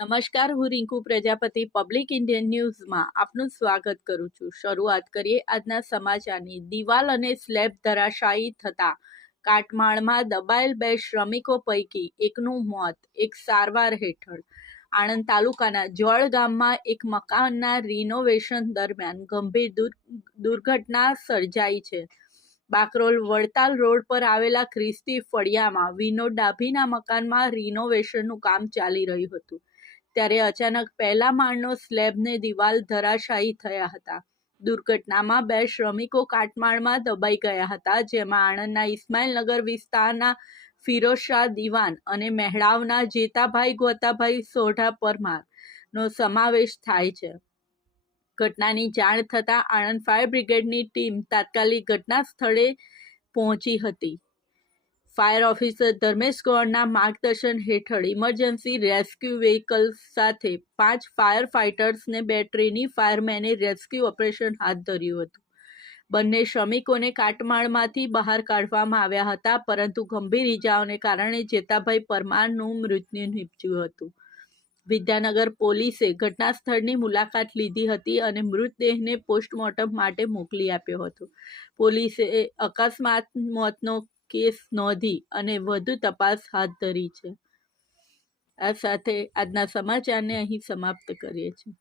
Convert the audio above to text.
નમસ્કાર, હું Rinku Prajapati public Indian ન્યૂઝમાં આપનું સ્વાગત કરું છું. શરૂઆત કરીએ આજના સમાચારની. દિવાલ અને સ્લેબ ધરાશાયી થતા કાટમાળમાં દબાયેલ 2 શ્રમિકો પૈકી એકનું મોત, એક સારવાર હેઠળ. આણંદ તાલુકાના જોડ ગામમાં એક મકાનના રિનોવેશન દરમિયાન ગંભીર દુર્ઘટના સર્જાઈ છે. બાકરોલ વડતાલ રોડ પર આવેલા ખ્રિસ્તી ફળિયામાં વિનોદ ડાભીના મકાનમાં રિનોવેશનનું કામ ચાલી રહ્યું હતું. ત્યારે અચાનક પહેલા માળનો સ્લેબને દિવાલ ધરાશાયી થયા હતા. દુર્ઘટનામાં 2 શ્રમિકો કાટમાળમાં દબાઈ ગયા હતા, જેમાં આણંદના ઇસ્માઇલનગર વિસ્તારના ફિરોઝશાહ દિવાન અને મહેડાવના જેતાભાઈ ગોતાભાઈ સોઢા પરમારનો સમાવેશ થાય છે. ઘટનાની જાણ થતાં આણંદ ફાયર બ્રિગેડની ટીમ તાત્કાલિક ઘટના સ્થળે પહોંચી હતી. ફાયર ઓફિસર ધર્મેશ ગૌડના માર્ગદર્શન હેઠળ ઇમરજન્સી રેસ્ક્યુ વ્હીકલ સાથે 5 ફાયર ફાઇટર્સને 2 ટ્રેની ફાયરમેને રેસ્ક્યુ ઓપરેશન હાથ ધર્યું હતું. બંને શ્રમિકોને કાટમાળમાંથી બહાર કાઢવામાં આવ્યા હતા, પરંતુ ગંભીર ઇજાઓને કારણે જેતાભાઈ પરમારનું મૃત્યુ નીપજ્યું હતું. વિદ્યાનગર પોલીસે ઘટના સ્થળની મુલાકાત લીધી હતી અને મૃતદેહને પોસ્ટમોર્ટમ માટે મોકલી આપ્યો હતો. પોલીસે અકસ્માત મોતનો કેસ નોંધી અને વધુ તપાસ હાથ ધરી છે. આ સાથે આજના સમાચારને અહીં સમાપ્ત કરીએ છીએ.